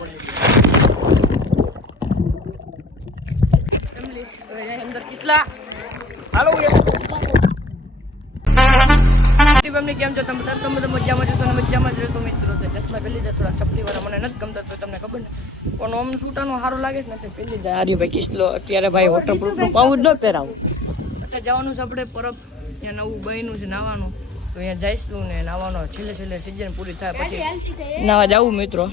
તમે મજામાં જશો અને મજામાં જ રહેતો મિત્રો તો ચશ્મા પહેલી જાય થોડા ચપલી મને નથી ગમતા તો તમને ખબર ને પણ આમ છૂટાનું સારું લાગે છે ને પહેલી જાય આર્યભાઈ કિસલો અત્યારે ભાઈ ન પહેરાવું અત્યારે જવાનું છે આપણે પરબ ત્યાં નવું બહેનું છે નાવાનું તો અહીંયા જઈશું ને નાવાનો છેલ્લે છેલ્લે સિઝન પૂરી થાય પછી નાવા જવું મિત્રો.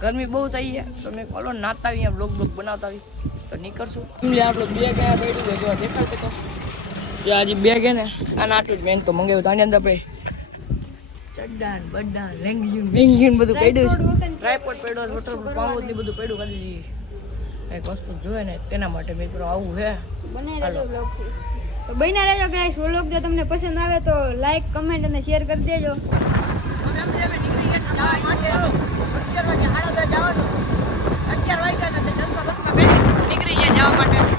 ગરમી બહુ થઈ છે. તો મેં કોલો નાતા આવી બ્લોગ બ્લોગ બનાવતા આવી તો નીકળશું. એટલે આપણો બે ગયા બેઠું છે જો દેખાડતો તો. જો આજે બે ગયા ને આ નાટું જ મેન તો મંગાવ્યું તો આની અંદર ભાઈ ચડ્ડાન બડ્ડાન લેંગીન. બેંગીન બધું પડ્યું છે. ટ્રાયપોડ પડ્યો છે વોટર પાઉં ને બધું પડ્યું કરી દીધી વસ્તુ જોઈએ ને તેના માટે મિત્રો આવું છે બન્યા રહેજો ગાઈસ વ્લોગ જો તમને પસંદ આવે તો લાઈક કમેન્ટ અને શેર કરી દેજો. નીકળી ગયા જવા માટે.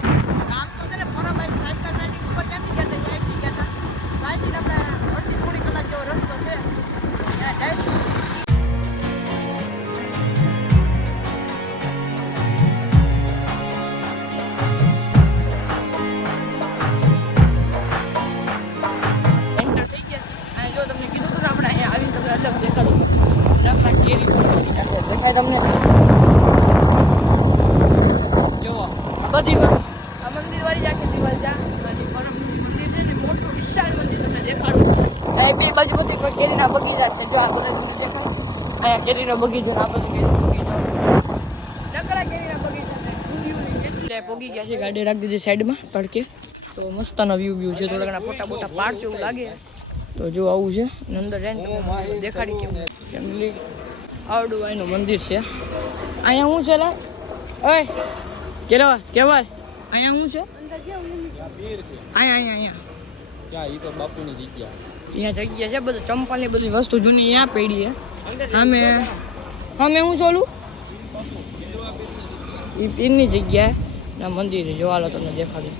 જો તમને કીધું હતું ને અહીંયા આવીને તમને અલગ દેખાડું. કેરી દેખાય તમને? જો બધી આ મંદિર વાળી જ દિવાલ જા અને મંદિર છે ને, મોટું વિશાળ મંદિર તમને દેખાડું. એ બે બાજુ પણ કેરીના બગીચા છે. જો આ અહીંયા કેરીનો બગીચો બધું કેરીનો બગીચો. નકરા કેરીના બગીચા છે. ગયા છે ગાડી, રાખી દીધી સાઈડમાં તડકે. તો મસ્તનો વ્યૂ વ્યૂ છે થોડા ઘણા ફોટા બોટા પાડશે એવું લાગે. તો જો આવું છે. અંદર રેન્ટ દેખાડી કેવું ફેમિલી આવડું અહીંનું મંદિર છે. અહીંયા શું છે લા? ઓય કેવા કેવાય? અહીંયા શું છે? અહીંયા અહીંયા અહીંયા. ક્યાં? તો બાપુની જગ્યા. છે બધું ચંપલની બધી વસ્તુ જૂની અહીંયા પડી છે. અમે અમે શું ચોલું એ પીરની જગ્યાએ. ના મંદિરે જોવાલો તમને દેખાડું.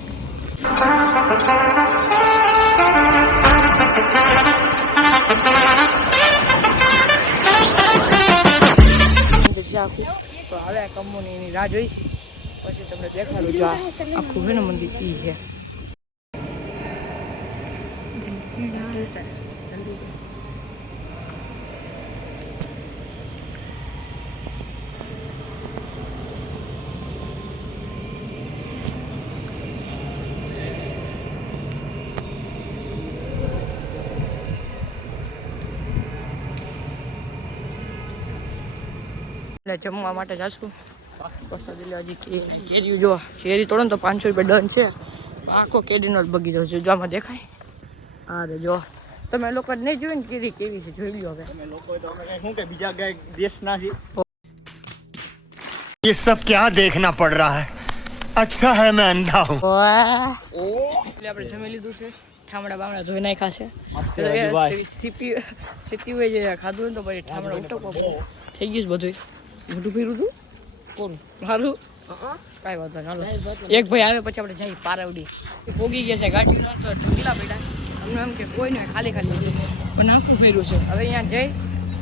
તો હવે કમોની એની રાહ જોઈશું. પછી તમને દેખાડું જો આખું છે ને મંદિર ઈ છે એટલે જમવા માટે જાશું વરસાદ એટલે હજી કેરી કેરી જો કેરી તોડો ને તો પાંચસો રૂપિયા ડન છે આખો કેરીનો જ બગીચો છે જો આમાં દેખાય હા રે જો તમે લોકો નહીં જોયું ને કેરી કેવી છે જોઈ લ્યો હવે અમે લોકો તો અમે કઈ શું કે બીજા કઈ દેશના છીએ ये सब क्या देखना पड़ रहा है अच्छा है मैं अंधा हूँ એટલે આપણે જમી લીધું છે ઠામડા બામડા ધોઈ નાખ્યા છે આપકે એટલે એ ભાઈ. સ્થિતિ સ્થિતિ હોય જે ખાધું હોય ને તો પછી ઠામડા ઉટકો થઈ ગયું છે બધું મોટું ફેરું તું કોણ? મારું કાંઈ વાંધો હાલો. એક ભાઈ આવે પછી આપણે જઈ પારવડી. પોગી ગયા છે ગાડીનો તો ઢગલા બેઠા અમને એમ કે કોઈ નહીં ખાલી ખાલી છે. પણ આખું ફેર્યું છે. હવે અહીંયા જઈ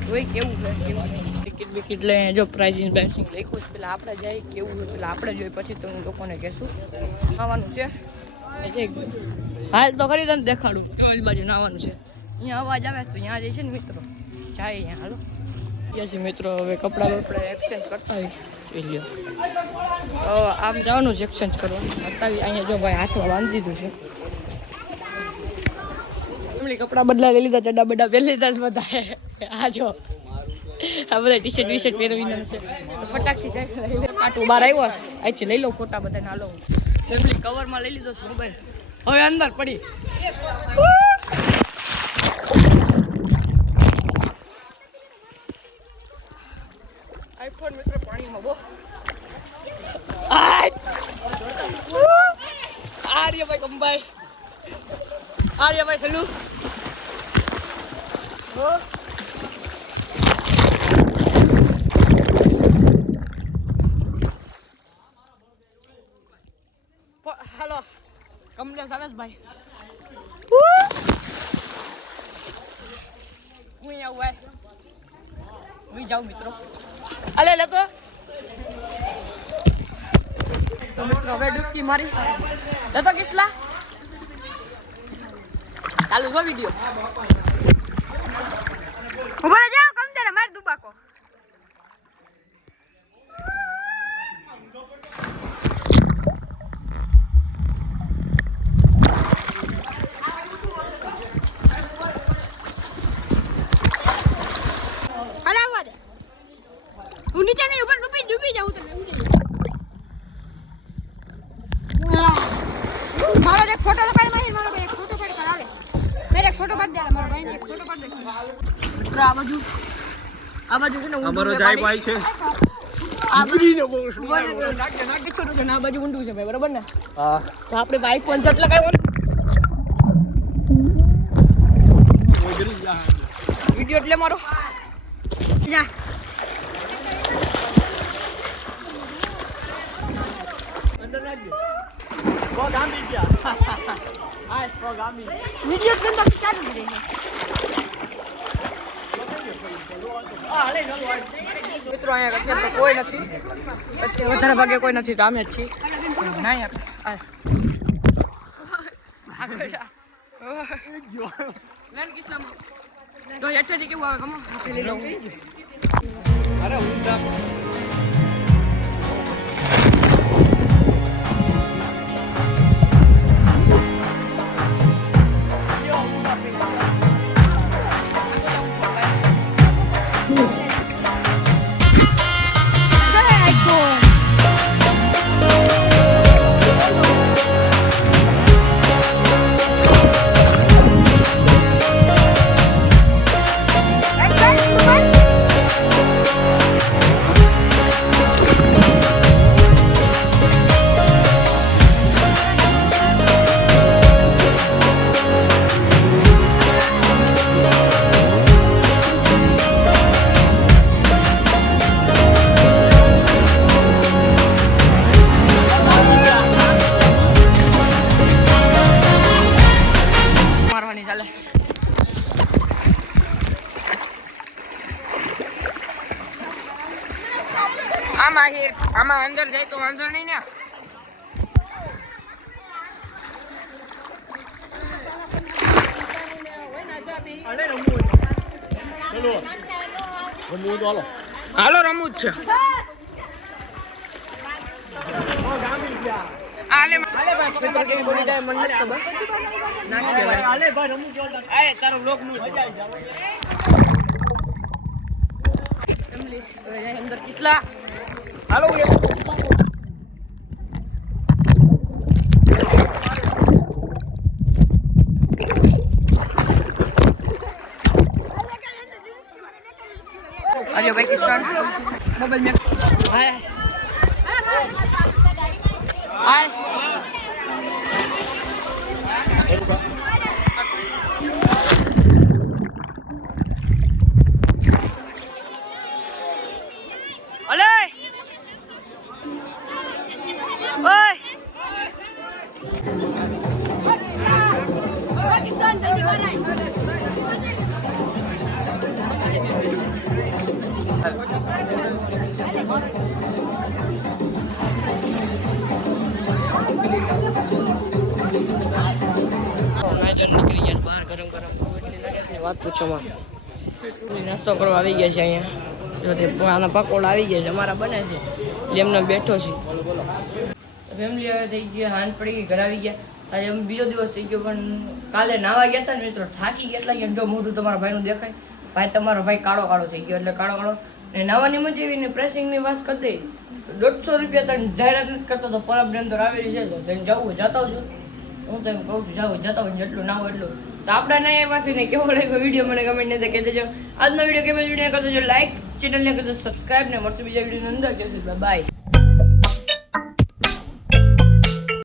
જોઈ કેવું છે કેવું ટિકિટ બિકિટ લઈ જો પ્રાઇઝિંગ પ્રાઇસિંગ લખ્યું છે. પેલા આપણે જઈ કેવું છે પેલા આપણે જોઈ પછી તો હું લોકોને કહેશું. આવવાનું છે. હાલ તો ખરી તને દેખાડું. બાજુ નાવાનું છે. અહીંયા અવાજ આવે તો અહીંયા જઈશે ને મિત્રો. જાય અહીંયા હાલો. ગયા છે મિત્રો હવે કપડાં બપડા એક્સચેન્જ કરતા હોય લ્યો. આમ જવાનું છે એક્સચેન્જ કરવાનું બતાવી અહીંયા જો ભાઈ હાથમાં બાંધી દીધું છે. એમની કપડાં બદલા લઈ લીધા ચડા બડા પહેરી લીધા છે બધા આ જો. આ બધા ટી શર્ટ વી શર્ટ પહેરવીને છે. ફટાકથી જાય. કાટું બહાર આવ્યો અહીંથી લઈ લો ફોટા બધા ના લો પેલી કવરમાં લઈ લીધો છે મોબાઈલ હવે અંદર પડી. પાણીમાં આર્યભાઈ આર્યભાઈ સલુ કમલેશ ભાઈ. હું. ઊભા હું જાઉં મિત્રો. અલે, લગો. તો મિત્રો, હવે ડૂબકી મારી. લતો કેટલા? ચાલુ ગો વીડિયો. ઊભો જા બરાબર ને? હા. તો આપણે બાઈક જટ લગાવ્યો વીડિયો એટલે મારો. જા. અંદર નાખજો. પગ આંબી ગયા. વિડિયો કરતા ચાલુ જ રહે મિત્રો અહીંયા અત્યારે તો કોઈ નથી અત્યારે વધારે ભાગે કોઈ નથી તો અમે જ છીએ ના યાર આ. આગળ જા. લેન કિસ્સામાં. તો હેઠેથી કેવું આવે કમો લઈ લઉં અરે આમાં આમાં અંદર જાય તો વાંધો નહીં ને. હાલો રમવું જ છે. કેટલા? હાલો એ આજે ભાઈ કિશન મોબાઈલ મેં હાય. નીકળી ગયા બહાર ગરમ ગરમ વાત પૂછો નાસ્તો કરવા આવી ગયા છે અહીંયા. આના પકોડા આવી ગયા છે, અમારા બને છે. એટલે એમને બેઠો છે. ફેમિલી હવે થઈ ગયો હાંજ પડી ગઈ, ઘર આવી ગયા. આજે અમે બીજો દિવસ થઈ ગયો, પણ કાલે નાવા ગયા ને મિત્રો, થાકી ગયા એટલે જો મોઢું તમારા ભાઈનું દેખાય. ભાઈ, તમારો ભાઈ કાળો કાળો થઈ ગયો, એટલે કાળો કાળો ને નાવાની મજા એવી પ્રેસિંગની વાત કરતી દોઢસો રૂપિયા તને જાહેરાત નથી કરતો, તો પરબની અંદર આવેલી છે, તો તેને જવું જતા આવજો હું તો કહું છું જાવ જતા હોય જેટલું ના હોય એટલું. તો આપણા નહીં આવ્યા છે ને, કેવો લાગ્યો વીડિયો મને કમેન્ટ નહીં કહી દેજો આજનો વીડિયો કેમ વીડિયો કરી દેજો લાઈક ચેનલને કરી દેજો સબસ્ક્રાઈબ ને મળશું બીજા વિડીયોની અંદર. જશે બાય